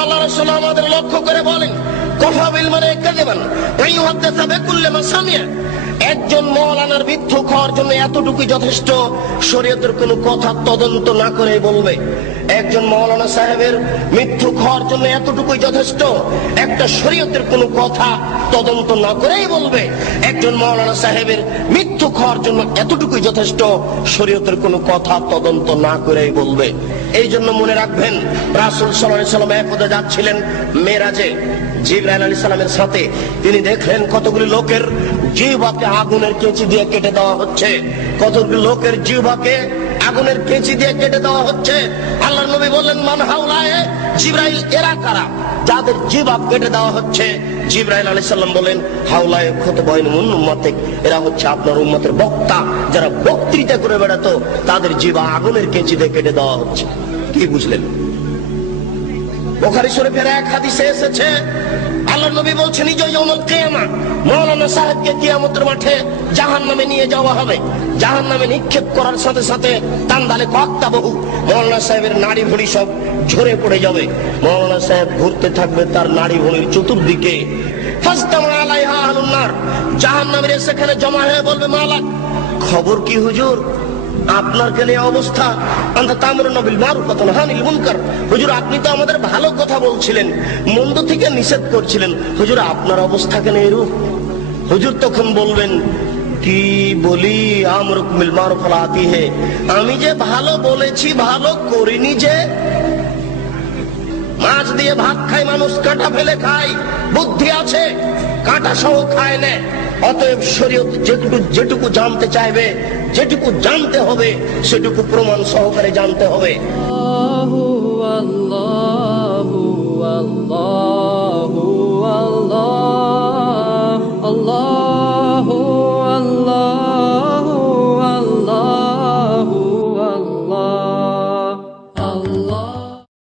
আল্লাহ রাসূল আমাদের লক্ষ্য করে বলেন, কাফা বিল মারই কাযিবান ওয়া ইউহাদ্দিসু বিকুল্লি মা সামিআ। একজন মাওলানার মিথ্যুক হওয়ার জন্য এতটুকুই যথেষ্ট, শরীয়তের কোনো কথা তদন্ত না করে বলবে। একজন মাওলানা সাহেবের মিথ্যুক হওয়ার জন্য এতটুকুই যথেষ্ট, একটা শরীয়তের কোনো কথা তদন্ত না করেই বলবে। একজন মাওলানা সাহেবের মিথ্যুক হওয়ার জন্য এতটুকুই যথেষ্ট, শরীয়তের কোনো কথা তদন্ত না করেই বলবে। এই জন্য মনে রাখবেন, রাসূল সাল্লাল্লাহু আলাইহি ওয়াসাল্লাম একদা যাচ্ছিলেন মেরাজে জিবরাইল আলাইহিস সালামের সাথে। তিনি দেখলেন কতগুলি লোকের জিহ্বাকে আগুনের কেঁচি দিয়ে কেটে দেওয়া হচ্ছে, কতগুলি লোকের জিহ্বাকে আগুনের কেঁচি দিয়ে কেটে দেওয়া হচ্ছে। আল্লাহর নবী বললেন, মান হাউলায়ে? জিবরাইল, এরা কারা যাদের জিহ্বা কেটে দেওয়া হচ্ছে? জিবরাইল আলাইহিস সালাম বলেন, হাউলায়ে খুতবাইন মিন উম্মতিক, এরা হচ্ছে আপনার উম্মতের বক্তা, যারা বক্তৃতা করে বেড়াতো, তাদের জিহ্বা আগুনের কেঁচি দিয়ে কেটে দেওয়া হচ্ছে। কি বুঝলেন? বুখারী শরীফের এক হাদিসে এসেছে, আল্লাহর নবী বলছেন, ইয়াউমুল কিয়ামা, মাওলানা সাহেবকে কিয়ামতের মাঠে জাহান্নামে নিয়ে যাওয়া হবে। জাহান্নামে নিক্ষেপ করার সাথে সাথে তান্দালে কক্তাবহু, মাওলানা সাহেবের নাড়ি ভুঁড়ি সব ঝরে পড়ে যাবে। মাওলানা সাহেব ঘুরতে থাকবে তার নাড়ি ভুঁড়ির চতুর্দিকে। ফাস্তামা আলাইহা আহলুন নার, জাহান্নামীরা সেখানে জমা হয়ে বলবে, মালাক, খবর কি হুজুর, আপনার কেন এই অবস্থা? আনতা তা'মুরুনা বিল মারুফ ওয়া তানহা আনিল মুনকার, হুজুর আপনি তো আমাদের ভালো কথা বলছিলেন, মন্দ থেকে নিষেধ করছিলেন, হুজুর আপনার অবস্থা কেন এরূপ? হুজুর তখন বলবেন, কি বলি, আমরুকুম বিল মারুফ ওয়া লা আতিহি, আমি যে ভালো বলেছি ভালো করিনি। যে মাছ দিয়ে ভাত খায় মানুষ, কাঁটা ফেলে খায়, বুদ্ধি আছে, কাঁটা সহ খায় না। অতএব শরীয়ত যেটুকু জানতে চাইবে, যেটুকু জানতে হবে, সেটুকু প্রমাণ সহকারে জানতে হবে। আল্লাহু আল্লাহ।